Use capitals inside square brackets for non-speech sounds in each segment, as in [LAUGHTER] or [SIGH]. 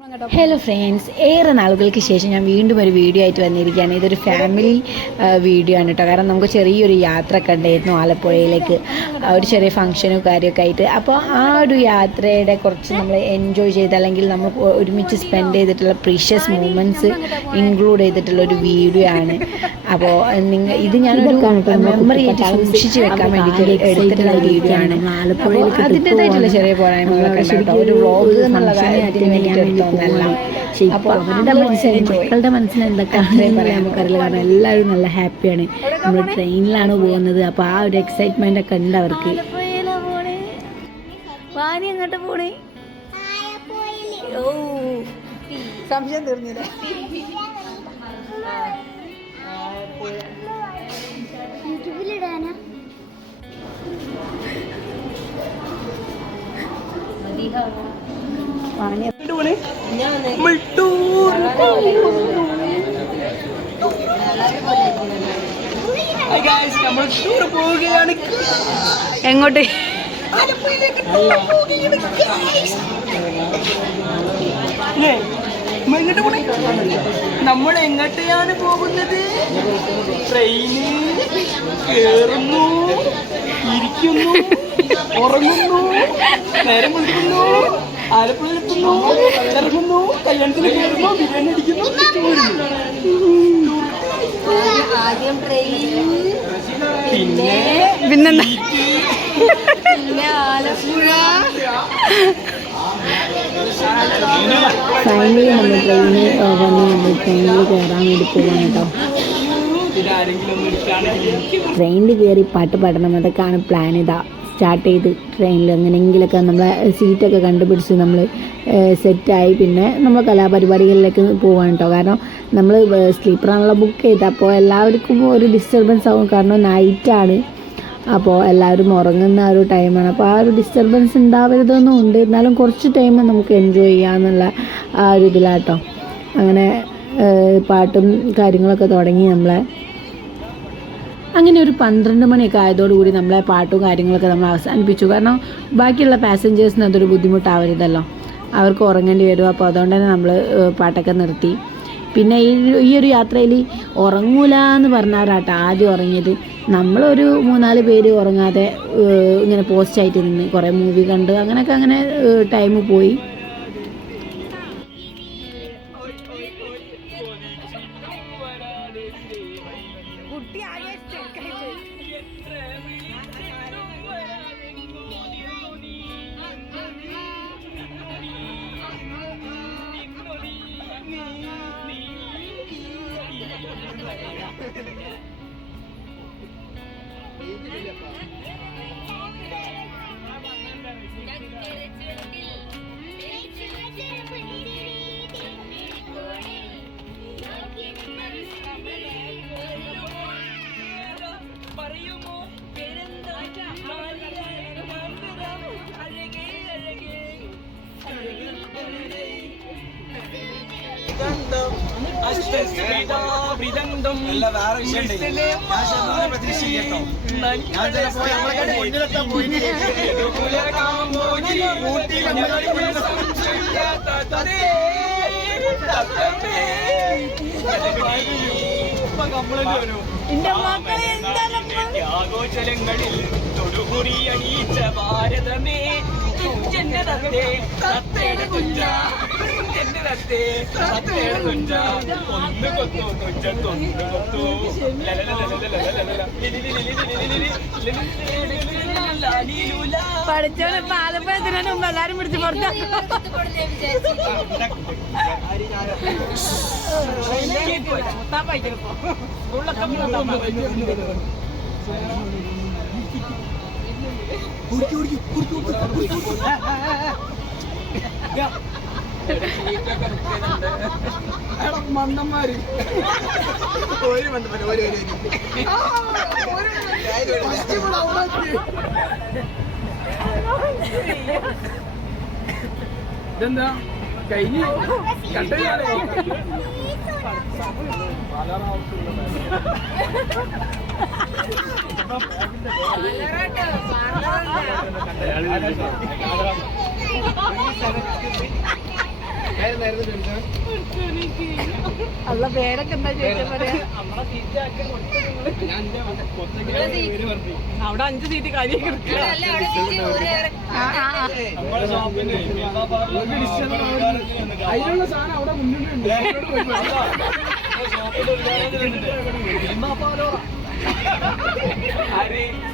Hello friends ഏറെ നാളുകൾക്ക് ശേഷം ഞാൻ വീണ്ടും ഒരു വീഡിയോ ആയിട്ട് വന്നിരിക്കുകയാണ്. ഇതൊരു ഫാമിലി വീഡിയോ ആണ് കേട്ടോ കാരണം നമുക്ക് ചെറിയൊരു യാത്ര കണ്ടായിരുന്നു ആലപ്പുഴയിലേക്ക്. ഒരു ചെറിയ ഫംഗ്ഷനും കാര്യമൊക്കെ ആയിട്ട്. അപ്പോൾ ആ ഒരു യാത്രയുടെ കുറച്ച് നമ്മൾ എൻജോയ് ചെയ്ത് അല്ലെങ്കിൽ നമ്മൾ ഒരുമിച്ച് സ്പെൻഡ് ചെയ്തിട്ടുള്ള പ്രീഷ്യസ് മൂമെന്റ്സ് ഇൻക്ലൂഡ് ചെയ്തിട്ടുള്ള ഒരു വീഡിയോ ആണ്. അപ്പോ നിങ്ങൾ ഇത് ഞാൻ മെമ്മറി ആയിട്ട് സൂക്ഷിച്ച് വെക്കാൻ വേണ്ടിയിട്ട് എടുത്തിട്ടുള്ള വീഡിയോ ആണ് ചെറിയ പോരായ്മകളൊക്കെ ഒരു വ്ളോഗ് എന്നുള്ള കാര്യത്തിന് അവരുടെ മനസ്സിൽ മക്കളുടെ മനസ്സിൽ എന്തൊക്കെയാണെന്ന് നമുക്കറിയില്ല കാരണം എല്ലാവരും നല്ല ഹാപ്പിയാണ് നമ്മൾ ട്രെയിനിലാണ് പോകുന്നത്. അപ്പോൾ ആ ഒരു എക്സൈറ്റ്മെന്റ് ഒക്കെ ഉണ്ട് അവർക്ക്. ഓ. സംശയം തീർന്നില്ലേ. [LAUGHS] എങ്ങോട്ട്? നമ്മൾ എങ്ങോട്ടെയാണ് പോകുന്നത്? ട്രെയിനിൽ കേറുന്നു ഇരിക്കുന്നു ഉറങ്ങുന്നു. നേരം ഇറങ്ങുന്നു. കല്യാണത്തിന് കയറുന്നു. ബിരിയാണി അടിക്കുന്നു. ആദ്യം ട്രെയിൻ പിന്നെ പിന്നെ ആലപ്പുഴ. ഫൈനലി നമ്മൾ ട്രെയിനിൽ വന്ന് നമ്മൾ ട്രെയിനിൽ കയറാൻ വേണ്ടി പോവാണ് ട്രെയിനിൽ കയറി പാട്ട് പാടണം. അതൊക്കെയാണ് പ്ലാൻ ഇതാ. സ്റ്റാർട്ട് ചെയ്ത് ട്രെയിനിൽ എങ്ങനെയെങ്കിലൊക്കെ നമ്മളെ സീറ്റൊക്കെ കണ്ടുപിടിച്ച് നമ്മൾ സെറ്റായി പിന്നെ നമ്മൾ കലാപരിപാടികളിലേക്ക് പോകാൻ കേട്ടോ കാരണം നമ്മൾ സ്ലീപ്പറാണല്ലോ ബുക്ക് ചെയ്ത് അപ്പോൾ എല്ലാവർക്കും ഒരു ഡിസ്റ്റർബൻസ് ആകും കാരണം നൈറ്റാണ് അപ്പോൾ എല്ലാവരും ഉറങ്ങുന്ന ആ ഒരു ടൈമാണ് അപ്പോൾ ആ ഒരു ഡിസ്റ്റർബൻസ് ഉണ്ടാവരുതെന്നും ഉണ്ട്. എന്നാലും കുറച്ച് ടൈം നമുക്ക് എൻജോയ് ചെയ്യാമെന്നുള്ള ആ ഒരു ഇതിലാട്ടോ. അങ്ങനെ പാട്ടും കാര്യങ്ങളൊക്കെ തുടങ്ങി നമ്മളെ. അങ്ങനെ ഒരു പന്ത്രണ്ട് മണിയൊക്കെ ആയതോടുകൂടി നമ്മളെ പാട്ടും കാര്യങ്ങളൊക്കെ നമ്മൾ അവസാനിപ്പിച്ചു. കാരണം ബാക്കിയുള്ള പാസഞ്ചേഴ്സിന് അതൊരു ബുദ്ധിമുട്ടാവരുതല്ലോ. അവർക്ക് ഉറങ്ങേണ്ടി വരും. അപ്പോൾ അതുകൊണ്ട് തന്നെ നമ്മൾ പാട്ടൊക്കെ നിർത്തി. പിന്നെ ഈ ഈ ഒരു യാത്രയിൽ ഉറങ്ങൂല എന്ന് പറഞ്ഞവരാട്ടോ ആദ്യം ഉറങ്ങിയത്. നമ്മളൊരു മൂന്നാൽ പേര് ഉറങ്ങാതെ ഇങ്ങനെ പോസ്റ്റായിട്ട് നിന്ന് കുറേ മൂവി കണ്ട് അങ്ങനെയൊക്കെ അങ്ങനെ ടൈം പോയി. ത്യാഗോചലങ്ങളിൽ തൊടുപുറി അണിയിച്ച ഭാരതമേ. കുഞ്ചന്റെ തത്തേ തത്തയുടെ കുഞ്ച എന്റെ രത്തെ പത്തേഴ് കുഞ്ച. ഒന്ന് കൊത്തു കുഞ്ച തൊന്ന് കൊത്തു. പഠിച്ചോളെ പാലപ്പഴത്തിനാണ് മുമ്പ് എല്ലാരും പിടിച്ച് പുറത്താക്കും മന്ദന്മാര് ഒരു മന്ദന്മാര് ഒരു ഇതെന്താ? കഴിഞ്ഞ്? കണ്ടല്ലോ അല്ല പേരൊക്കെ എന്താ ചോദിച്ചാ പറയാ? അവിടെ അഞ്ച് സീറ്റ് കാര്യം അതിനുള്ള സാധനം അവിടെ മുന്നിലുണ്ട്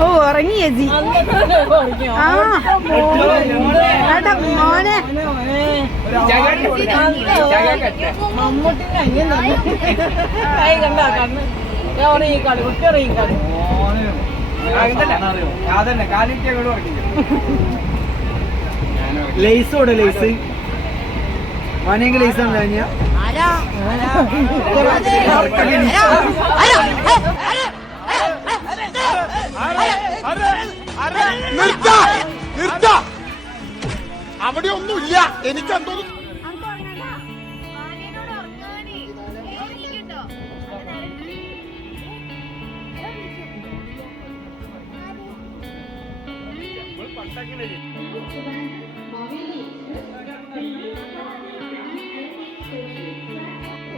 ഓ ഉറങ്ങി ചേച്ചി. ആ ഏട്ടാ മോനെ. മമ്മൂട്ടിന്റെ അനിയൻ കൈ ലേസ് ആണ് ഉറങ്ങിക്കാട് ഉണ്ട് കഴിഞ്ഞാ അവിടെ ഒന്നുമില്ല എനിക്കെന്തോ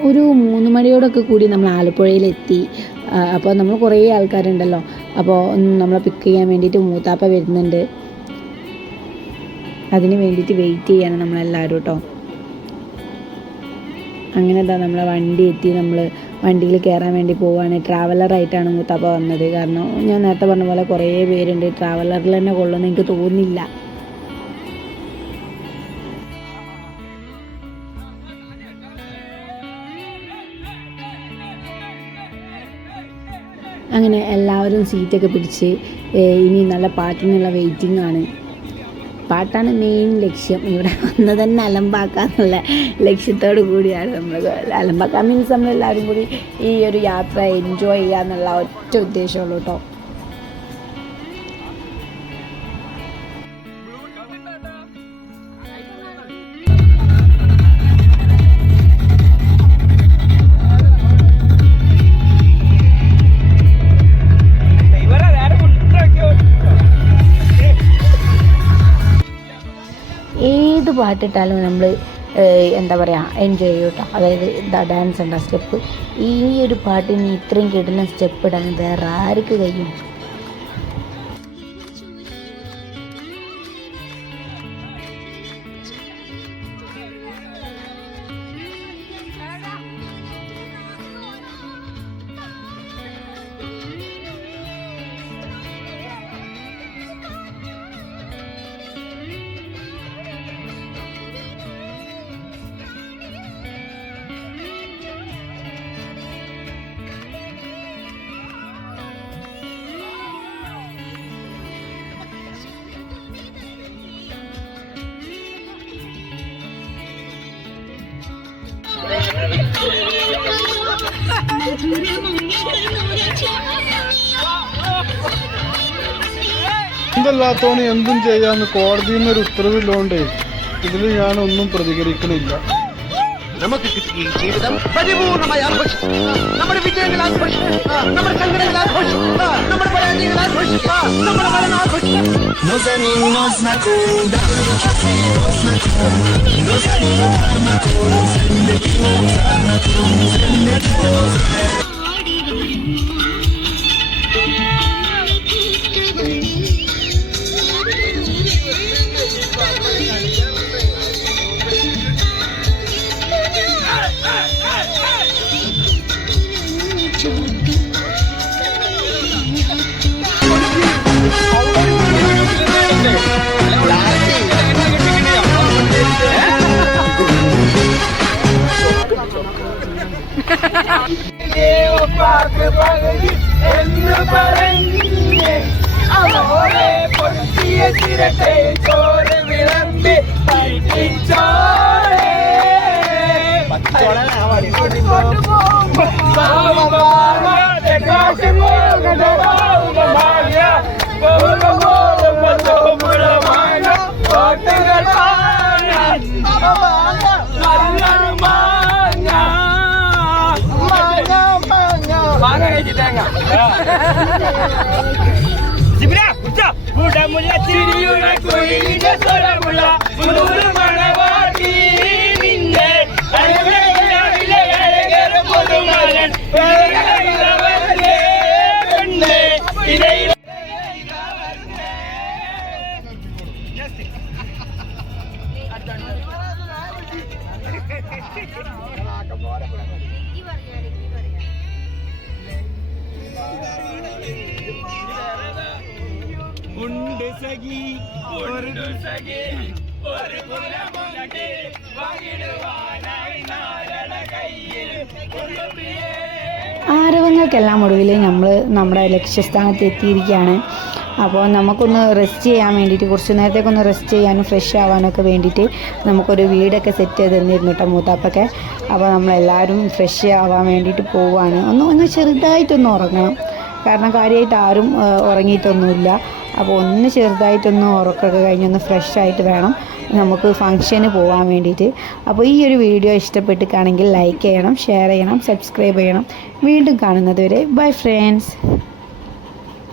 ഒരു മൂന്ന് മണിയോടൊക്കെ കൂടി നമ്മൾ ആലപ്പുഴയിലെത്തി. അപ്പോൾ നമ്മൾ കുറേ ആൾക്കാരുണ്ടല്ലോ. അപ്പോൾ നമ്മളെ പിക്ക് ചെയ്യാൻ വേണ്ടിയിട്ട് മൂത്താപ്പ വരുന്നുണ്ട്. അതിന് വേണ്ടിയിട്ട് വെയിറ്റ് ചെയ്യണം നമ്മളെല്ലാവരും കേട്ടോ അങ്ങനെ എന്താ നമ്മളെ വണ്ടി എത്തി. നമ്മൾ വണ്ടിയിൽ കയറാൻ വേണ്ടി പോവാണ്. ട്രാവലറായിട്ടാണ് മൂത്താപ്പ വന്നത്. കാരണം ഞാൻ നേരത്തെ പറഞ്ഞ പോലെ കുറേ പേരുണ്ട്. ട്രാവലറിൽ തന്നെ കൊള്ളുമെന്ന് എനിക്ക് തോന്നുന്നില്ല. അങ്ങനെ എല്ലാവരും സീറ്റൊക്കെ പിടിച്ച് ഇനി നല്ല പാട്ടിനുള്ള വെയിറ്റിംഗ് ആണ്. പാട്ടാണ് മെയിൻ ലക്ഷ്യം. ഇവിടെ വന്ന് തന്നെ അലമ്പാക്കാന്നുള്ള ലക്ഷ്യത്തോടു കൂടിയാണ് നമ്മൾ അലമ്പാക്കാൻ മീൻസ് നമ്മളെല്ലാവരും കൂടി ഈ ഒരു യാത്ര എൻജോയ് ചെയ്യുക എന്നുള്ള ഒറ്റ ഉദ്ദേശമുള്ളൂ കേട്ടോ ഏത് പാട്ടിട്ടാലും നമ്മൾ എന്താ പറയുക എൻജോയ് ചെയ്യും കേട്ടോ അതായത് എന്താ ഡാൻസ് ഉണ്ടാ സ്റ്റെപ്പ് ഈ ഒരു പാട്ടിന് ഇത്രയും കിടന്ന സ്റ്റെപ്പ് ഇടാൻ വേറെ ആർക്ക് കഴിയും? എന്തല്ലാത്തോണ് എന്തും ചെയ്യാന്ന് കോടതിയിൽ നിന്നൊരു ഉത്തരവില്ലോണ്ടേ ഇതിൽ ഞാൻ ഒന്നും പ്രതികരിക്കണില്ല. നമുക്ക് കിട്ടിയ ജീവിതം പരിപൂർണമായി ആഘോഷിക്കും നമ്മുടെ വിജയങ്ങൾ ആഘോഷിക്കും നമ്മുടെ സംഘടനകൾ ആഘോഷിക്കും നമ്മുടെ പരാജയങ്ങൾ ആഘോഷിക്കാം നമ്മുടെ മരണം ആഘോഷിക്കാം No za nim noc na kół, dalej czasy noc na kół No za nim noc na kół, zęby piwo, czarna kół, zęby piwo, czarna kół പാക്ക് പകുതി എന്ന് പറഞ്ഞേ അവളെ പൊട്ടിയ ചിരട്ടെ ചോറ് വിളമ്പി പറ്റിച്ചോളെ. മാങ്ങ കുയിലിന്റെ സഖി ഒരു സഖി ഒരു കുലമുണ്ട് പകിടുവാനായി നാരണ കയ്യിൽ ഒരു പ്രിയേ ആരവങ്ങൾക്കെല്ലാം ഒടുവിൽ നമ്മൾ നമ്മുടെ ലക്ഷ്യസ്ഥാനത്ത് എത്തിയിരിക്കുകയാണ്. അപ്പോൾ നമുക്കൊന്ന് റെസ്റ്റ് ചെയ്യാൻ വേണ്ടിയിട്ട് കുറച്ച് നേരത്തേക്കൊന്ന് റെസ്റ്റ് ചെയ്യാനും ഫ്രഷ് ആവാനൊക്കെ വേണ്ടിയിട്ട് നമുക്കൊരു വീടൊക്കെ സെറ്റ് ചെയ്ത് തന്നിരുന്നു കേട്ടോ മൂത്താപ്പൊക്കെ. അപ്പോൾ നമ്മളെല്ലാവരും ഫ്രഷ് ആവാൻ വേണ്ടിയിട്ട് പോവുകയാണ്. ഒന്ന് ഒന്ന് ചെറുതായിട്ടൊന്ന് ഉറങ്ങണം. കാരണം കാര്യമായിട്ട് ആരും ഉറങ്ങിയിട്ടൊന്നുമില്ല. അപ്പോൾ ഒന്ന് ചെറുതായിട്ടൊന്ന് ഉറക്കമൊക്കെ കഴിഞ്ഞൊന്ന് ഫ്രഷ് ആയിട്ട് വേണം നമുക്ക് ഫംഗ്ഷന് പോകാൻ വേണ്ടിയിട്ട്. അപ്പോൾ ഈ ഒരു വീഡിയോ ഇഷ്ടപ്പെട്ടിട്ടാണെങ്കിൽ ലൈക്ക് ചെയ്യണം ഷെയർ ചെയ്യണം സബ്സ്ക്രൈബ് ചെയ്യണം. വീണ്ടും കാണുന്നത് വരെ ബൈ ഫ്രണ്ട്സ്